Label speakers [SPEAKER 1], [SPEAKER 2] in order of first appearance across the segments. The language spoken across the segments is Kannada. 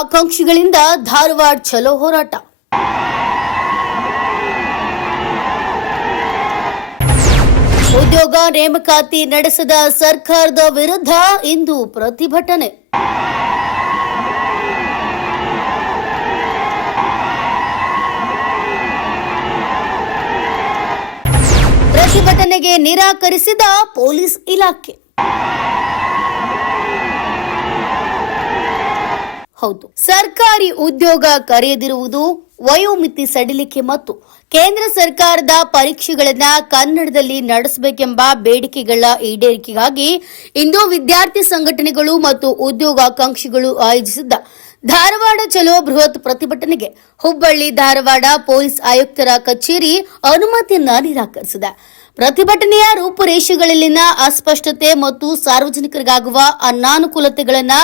[SPEAKER 1] ಆಕಾಂಕ್ಷಿಗಳಿಂದ ಧಾರವಾಡ ಚಲೋ ಹೋರಾಟ. ಉದ್ಯೋಗ ನೇಮಕಾತಿ ನಡೆಸದ ಸರ್ಕಾರದ ವಿರುದ್ಧ ಇಂದು ಪ್ರತಿಭಟನೆ. ಪ್ರತಿಭಟನೆಗೆ ನಿರಾಕರಿಸಿದ ಪೊಲೀಸ್ ಇಲಾಖೆ. ಹೌದು. ಸರ್ಕಾರಿ ಉದ್ಯೋಗ ಕರೆಯದಿರುವುದು ವಯೋಮಿತಿ ಸಡಿಲಿಕೆ ಮತ್ತು ಕೇಂದ್ರ ಸರ್ಕಾರದ ಪರೀಕ್ಷೆಗಳನ್ನ ಕನ್ನಡದಲ್ಲಿ ನಡೆಸಬೇಕೆಂಬ ಬೇಡಿಕೆಗಳ ಈಡೇರಿಕೆಗಾಗಿ ಇಂದು ವಿದ್ಯಾರ್ಥಿ ಸಂಘಟನೆಗಳು ಮತ್ತು ಉದ್ಯೋಗಾಕಾಂಕ್ಷಿಗಳು ಆಯೋಜಿಸಿದ್ದ ಧಾರವಾಡ ಚಲೋ ಬೃಹತ್ ಪ್ರತಿಭಟನೆಗೆ ಹುಬ್ಬಳ್ಳಿ, ಧಾರವಾಡ ಪೊಲೀಸ್ ಆಯುಕ್ತರ ಕಚೇರಿ ಅನುಮತಿಯನ್ನ ನಿರಾಕರಿಸಿದೆ. ಪ್ರತಿಭಟನೆಯ ರೂಪುರೇಷೆಗಳಲ್ಲಿನ ಅಸ್ಪಷ್ಟತೆ ಮತ್ತು ಸಾರ್ವಜನಿಕರಿಗಾಗುವ ಅನಾನುಕೂಲತೆಗಳನ್ನ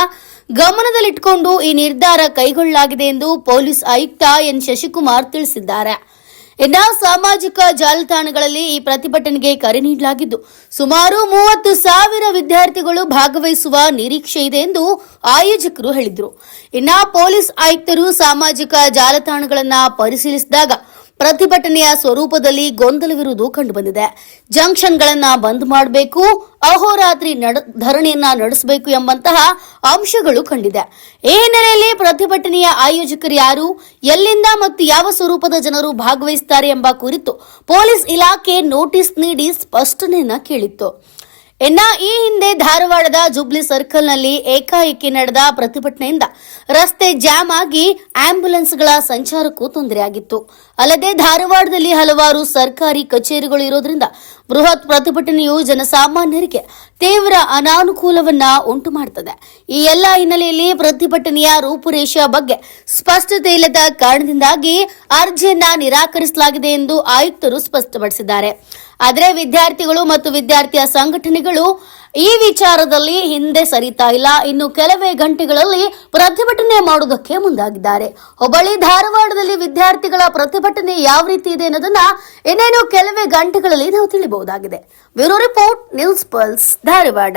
[SPEAKER 1] ಗಮನದಲ್ಲಿಟ್ಟುಕೊಂಡು ಈ ನಿರ್ಧಾರ ಕೈಗೊಳ್ಳಲಾಗಿದೆ ಎಂದು ಪೊಲೀಸ್ ಆಯುಕ್ತ ಎನ್ ಶಶಿಕುಮಾರ್ ತಿಳಿಸಿದ್ದಾರೆ. ಇನ್ನು ಸಾಮಾಜಿಕ ಜಾಲತಾಣಗಳಲ್ಲಿ ಈ ಪ್ರತಿಭಟನೆಗೆ ಕರೆ ನೀಡಲಾಗಿದ್ದು, ಸುಮಾರು ಮೂವತ್ತು ಸಾವಿರ ವಿದ್ಯಾರ್ಥಿಗಳು ಭಾಗವಹಿಸುವ ನಿರೀಕ್ಷೆ ಇದೆ ಎಂದು ಆಯೋಜಕರು ಹೇಳಿದರು. ಇನ್ನು ಪೊಲೀಸ್ ಆಯುಕ್ತರು ಸಾಮಾಜಿಕ ಜಾಲತಾಣಗಳನ್ನು ಪರಿಶೀಲಿಸಿದಾಗ ಪ್ರತಿಭಟನೆಯ ಸ್ವರೂಪದಲ್ಲಿ ಗೊಂದಲವಿರುವುದು ಕಂಡುಬಂದಿದೆ. ಜಂಕ್ಷನ್ಗಳನ್ನ ಬಂದ್ ಮಾಡಬೇಕು, ಅಹೋರಾತ್ರಿ ಧರಣಿಯನ್ನ ನಡೆಸಬೇಕು ಎಂಬಂತಹ ಅಂಶಗಳು ಕಂಡಿದೆ. ಈ ಹಿನ್ನೆಲೆಯಲ್ಲಿ ಪ್ರತಿಭಟನೆಯ ಆಯೋಜಕರು ಯಾರು, ಎಲ್ಲಿಂದ ಮತ್ತು ಯಾವ ಸ್ವರೂಪದ ಜನರು ಭಾಗವಹಿಸುತ್ತಾರೆ ಎಂಬ ಕುರಿತು ಪೊಲೀಸ್ ಇಲಾಖೆ ನೋಟಿಸ್ ನೀಡಿ ಸ್ಪಷ್ಟನೆಯನ್ನ ಕೇಳಿತ್ತು. ಇನ್ನ ಈ ಹಿಂದೆ ಧಾರವಾಡದ ಜುಬ್ಲಿ ಸರ್ಕಲ್ನಲ್ಲಿ ಏಕಾಏಕಿ ನಡೆದ ಪ್ರತಿಭಟನೆಯಿಂದ ರಸ್ತೆ ಜಾಮ್ ಆಗಿ ಆಂಬ್ಯುಲೆನ್ಸ್ಗಳ ಸಂಚಾರಕ್ಕೂ ತೊಂದರೆಯಾಗಿತ್ತು. ಅಲ್ಲದೆ ಧಾರವಾಡದಲ್ಲಿ ಹಲವಾರು ಸರ್ಕಾರಿ ಕಚೇರಿಗಳು ಇರೋದ್ರಿಂದ ಬೃಹತ್ ಪ್ರತಿಭಟನೆಯು ಜನಸಾಮಾನ್ಯರಿಗೆ ತೀವ್ರ ಅನಾನುಕೂಲವನ್ನ ಉಂಟು ಮಾಡುತ್ತದೆ ಈ ಎಲ್ಲ ಹಿನ್ನೆಲೆಯಲ್ಲಿ ಪ್ರತಿಭಟನೆಯ ರೂಪುರೇಷೆಯ ಬಗ್ಗೆ ಸ್ಪಷ್ಟತೆ ಇಲ್ಲದ ಕಾರಣದಿಂದಾಗಿ ಅರ್ಜಿಯನ್ನ ನಿರಾಕರಿಸಲಾಗಿದೆ ಎಂದು ಆಯುಕ್ತರು ಸ್ಪಷ್ಟಪಡಿಸಿದ್ದಾರೆ. ಆದರೆ ವಿದ್ಯಾರ್ಥಿಗಳು ಮತ್ತು ವಿದ್ಯಾರ್ಥಿಯ ಸಂಘಟನೆಗಳು ಈ ವಿಚಾರದಲ್ಲಿ ಹಿಂದೆ ಸರಿತಾ ಇಲ್ಲ. ಇನ್ನು ಕೆಲವೇ ಗಂಟೆಗಳಲ್ಲಿ ಪ್ರತಿಭಟನೆ ಮಾಡುವುದಕ್ಕೆ ಮುಂದಾಗಿದ್ದಾರೆ. ಹುಬ್ಬಳ್ಳಿ ಧಾರವಾಡದಲ್ಲಿ ವಿದ್ಯಾರ್ಥಿಗಳ ಪ್ರತಿಭಟನೆ ಯಾವ ರೀತಿ ಇದೆ ಅನ್ನೋದನ್ನ ಇನ್ನೇನು ಕೆಲವೇ ಗಂಟೆಗಳಲ್ಲಿ ನಾವು ತಿಳಿಬಹುದಾಗಿದೆ. Bureau report, news pulse, Dharwad.